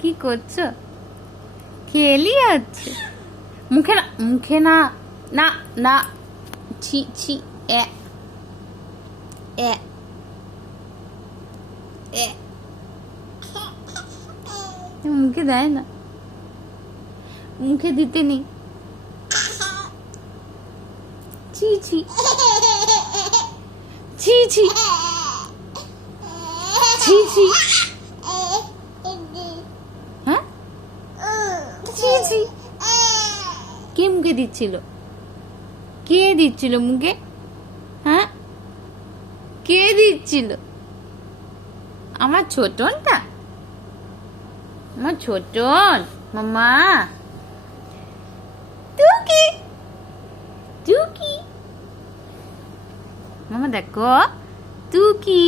কি করছো? খেলি হচ্ছে। মুখে না, মুখে না, না না, ছি ছি, এ এ এ, মুখে দেয় না, মুখে দিতে নেই। ছি ছি ছি ছি ছি ছি, হ্যাঁ ছি ছি। কে মুখে দিচ্ছিল? কে দিচ্ছিল মুখে? হ্যাঁ, কে দিচ্ছিল? আমার ছোটনটা, আমার ছোটন মামা। টুকি টুকি, মামা দেখো টুকি।